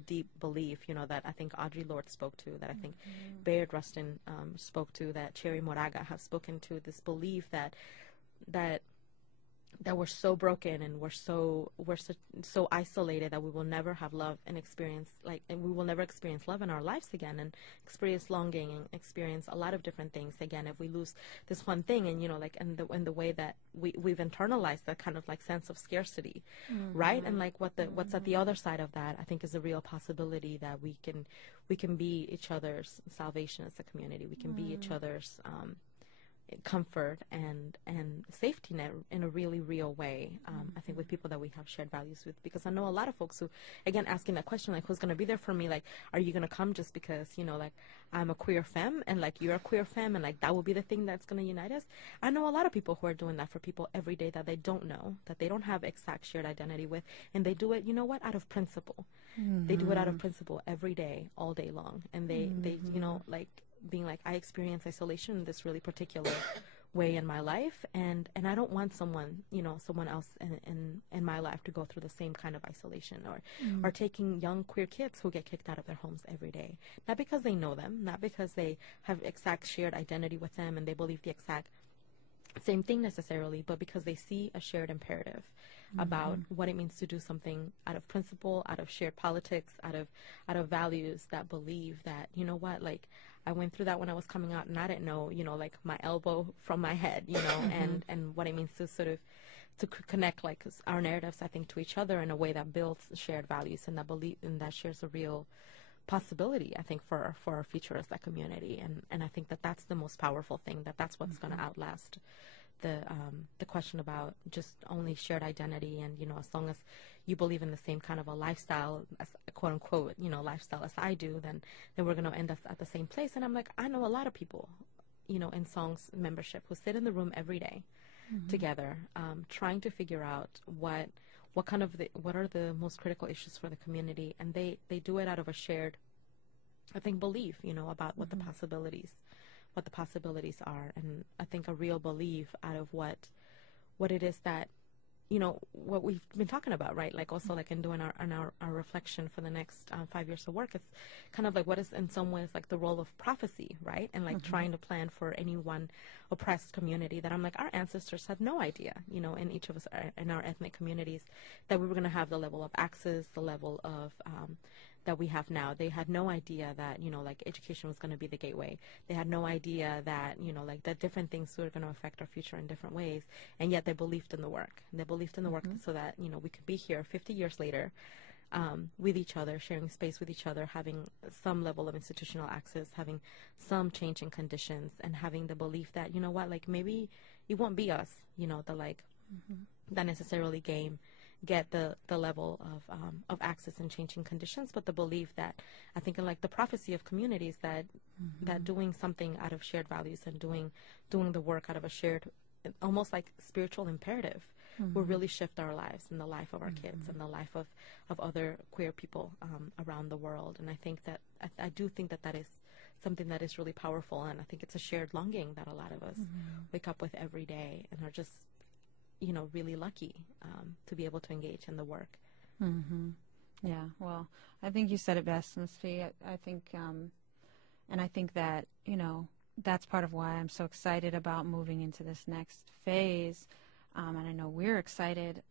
deep belief, that I think Audre Lorde spoke to, that I think Bayard Rustin spoke to, that Cherry Moraga have spoken to, this belief that we're so broken and we're so isolated that we will never have love and we will never experience love in our lives again, and experience longing and experience a lot of different things again if we lose this one thing. And in the way that we've internalized that kind of sense of scarcity, right? And what's at the other side of that, I think, is a real possibility that we can be each other's salvation as a community. We can be each other's comfort and safety net in a really real way. I think with people that we have shared values with, because I know a lot of folks who, again, asking that question, who's going to be there for me? Are you going to come just because, I'm a queer femme and you're a queer femme and that will be the thing that's going to unite us? I know a lot of people who are doing that for people every day that they don't know, that they don't have exact shared identity with, and they do it, out of principle. They do it out of principle every day, all day long. And they being I experience isolation in this really particular way in my life, and I don't want someone else in my life to go through the same kind of isolation, or taking young queer kids who get kicked out of their homes every day, not because they know them, not because they have exact shared identity with them and they believe the exact same thing necessarily, but because they see a shared imperative about what it means to do something out of principle, out of shared politics, out of values that believe that, I went through that when I was coming out, and I didn't know, my elbow from my head, and what it means to sort of to connect our narratives, I think, to each other in a way that builds shared values and that belief, and that shares a real possibility, I think, for our future as a community. And I think that that's the most powerful thing, that's what's going to outlast the question about just only shared identity. And, as long as you believe in the same kind of a lifestyle, as quote unquote, lifestyle as I do, then we're going to end up at the same place. And I'm I know a lot of people, in Song's membership who sit in the room every day together, trying to figure out what are the most critical issues for the community. And they do it out of a shared, I think, belief, about what the possibilities are. And I think a real belief out of what it is that, what we've been talking about, right? Also in doing our reflection for the next 5 years of work, it's kind of what is in some ways the role of prophecy, right? And trying to plan for any one oppressed community that our ancestors had no idea, in each of us, in our ethnic communities, that we were going to have the level of access, the level of that we have now. They had no idea that, education was going to be the gateway. They had no idea that, that different things were going to affect our future in different ways. And yet they believed in the work. They believed in the work so that, we could be here 50 years later with each other, sharing space with each other, having some level of institutional access, having some change in conditions, and having the belief that, maybe it won't be us, that necessarily get the level of access and changing conditions, but the belief that, I think, in the prophecy of communities, that that doing something out of shared values and doing the work out of a shared, almost spiritual imperative, will really shift our lives and the life of our kids and the life of other queer people around the world. And I think that I do think that is something that is really powerful, and I think it's a shared longing that a lot of us wake up with every day and are just really lucky to be able to engage in the work. Yeah, well, I think you said it best, Ms. Fee. I think, and I think that, that's part of why I'm so excited about moving into this next phase. And I know we're excited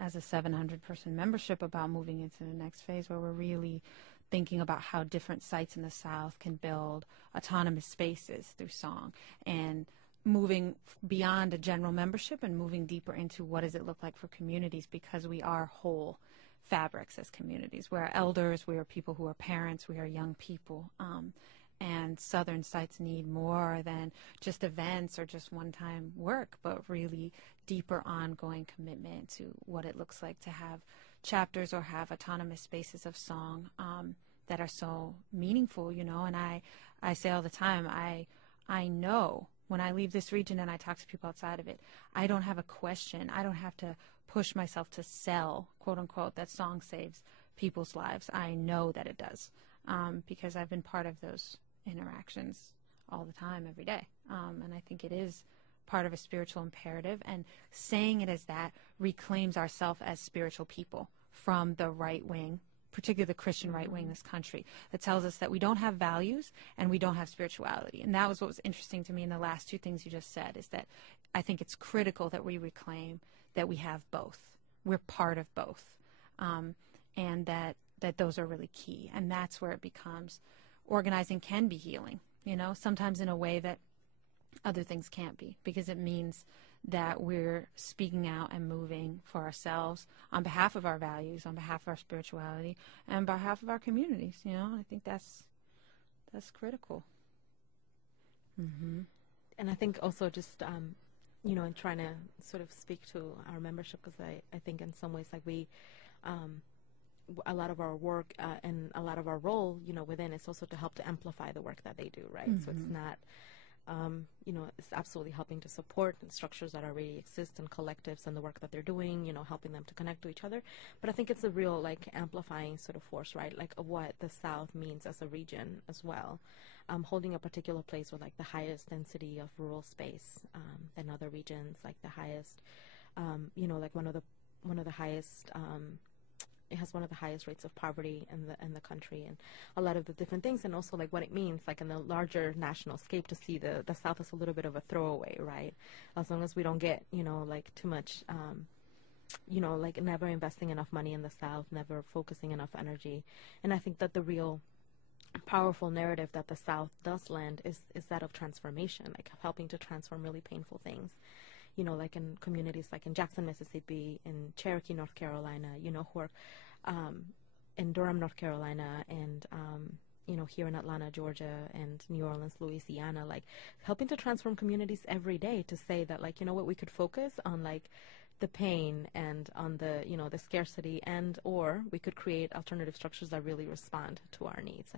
as a 700-person membership about moving into the next phase, where we're really thinking about how different sites in the South can build autonomous spaces through song, and moving beyond a general membership and moving deeper into what does it look like for communities, because we are whole fabrics as communities. We're elders, we are people who are parents, we are young people, and Southern sites need more than just events or just one-time work, but really deeper ongoing commitment to what it looks like to have chapters or have autonomous spaces of song that are so meaningful, and I say all the time, I know when I leave this region and I talk to people outside of it, I don't have a question. I don't have to push myself to sell, quote unquote, that song saves people's lives. I know that it does, because I've been part of those interactions all the time, every day. And I think it is part of a spiritual imperative, and saying it as that reclaims ourselves as spiritual people from the right-wing particularly the Christian right wing in this country, that tells us that we don't have values and we don't have spirituality. And that was what was interesting to me in the last two things you just said, is that I think it's critical that we reclaim that we have both. We're part of both. And that those are really key. And that's where it becomes, organizing can be healing, sometimes in a way that other things can't be, because it means that we're speaking out and moving for ourselves on behalf of our values, on behalf of our spirituality, and on behalf of our communities. I think that's critical. Mm-hmm. And I think also just, in trying to sort of speak to our membership, because I think in some ways, like a lot of our work and a lot of our role, within is also to help to amplify the work that they do, right? Mm-hmm. So it's not, it's absolutely helping to support structures that already exist and collectives and the work that they're doing, helping them to connect to each other. But I think it's a real, amplifying sort of force, right? Of what the South means as a region as well. Holding a particular place with, the highest density of rural space than other regions, the highest, one of the highest, it has one of the highest rates of poverty in the country, and a lot of the different things, and also what it means in the larger national scape, to see the South as a little bit of a throwaway, right? As long as we don't get too much, never investing enough money in the South, never focusing enough energy. And I think that the real powerful narrative that the South does lend is that of transformation, helping to transform really painful things. In communities in Jackson, Mississippi, in Cherokee, North Carolina, who are in Durham, North Carolina, and, here in Atlanta, Georgia, and New Orleans, Louisiana, helping to transform communities every day, to say that, we could focus on, the pain and on the, the scarcity, or we could create alternative structures that really respond to our needs.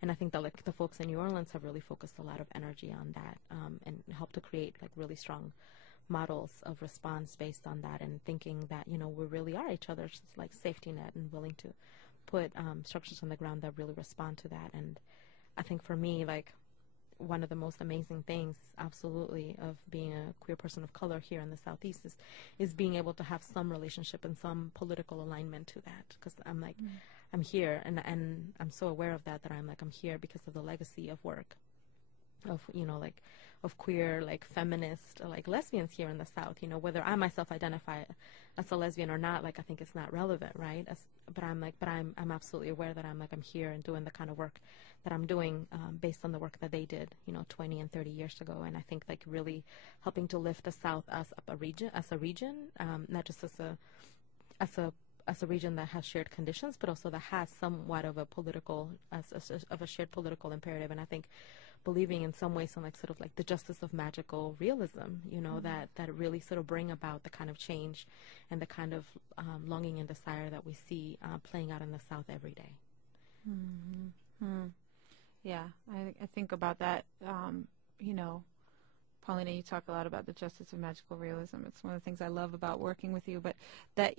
And I think that, the folks in New Orleans have really focused a lot of energy on that, and helped to create, really strong models of response based on that, and thinking that we really are each other's safety net, and willing to put structures on the ground that really respond to that. And I think for me, one of the most amazing things, absolutely, of being a queer person of color here in the Southeast is being able to have some relationship and some political alignment to that, because I'm here, and I'm so aware of that I'm here because of the legacy of work of of queer feminist lesbians here in the South. Whether I myself identify as a lesbian or not, I think it's not relevant, right? But I'm absolutely aware that I'm here and doing the kind of work that I'm doing based on the work that they did 20 and 30 years ago. And I think really helping to lift the South as a region, not just as a region that has shared conditions, but also that has somewhat of a shared political imperative. And I think believing in some ways in the justice of magical realism, that really sort of bring about the kind of change and the kind of longing and desire that we see playing out in the South every day. Mm-hmm. Mm. Yeah, I think about that. Paulina, you talk a lot about the justice of magical realism. It's one of the things I love about working with you, but that,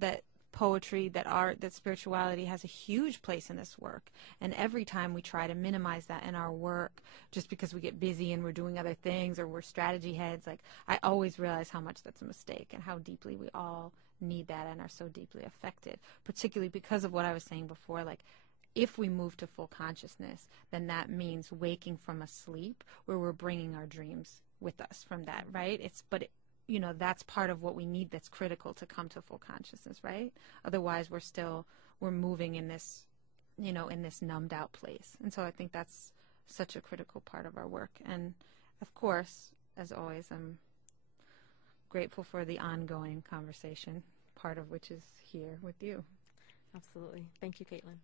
that poetry, that art, that spirituality has a huge place in this work. And every time we try to minimize that in our work, just because we get busy and we're doing other things or we're strategy heads, I always realize how much that's a mistake and how deeply we all need that and are so deeply affected, particularly because of what I was saying before, if we move to full consciousness, then that means waking from a sleep where we're bringing our dreams with us from that, right? That's part of what we need, that's critical to come to full consciousness, right? Otherwise, we're moving in this, in this numbed out place. And so I think that's such a critical part of our work. And of course, as always, I'm grateful for the ongoing conversation, part of which is here with you. Absolutely. Thank you, Caitlin.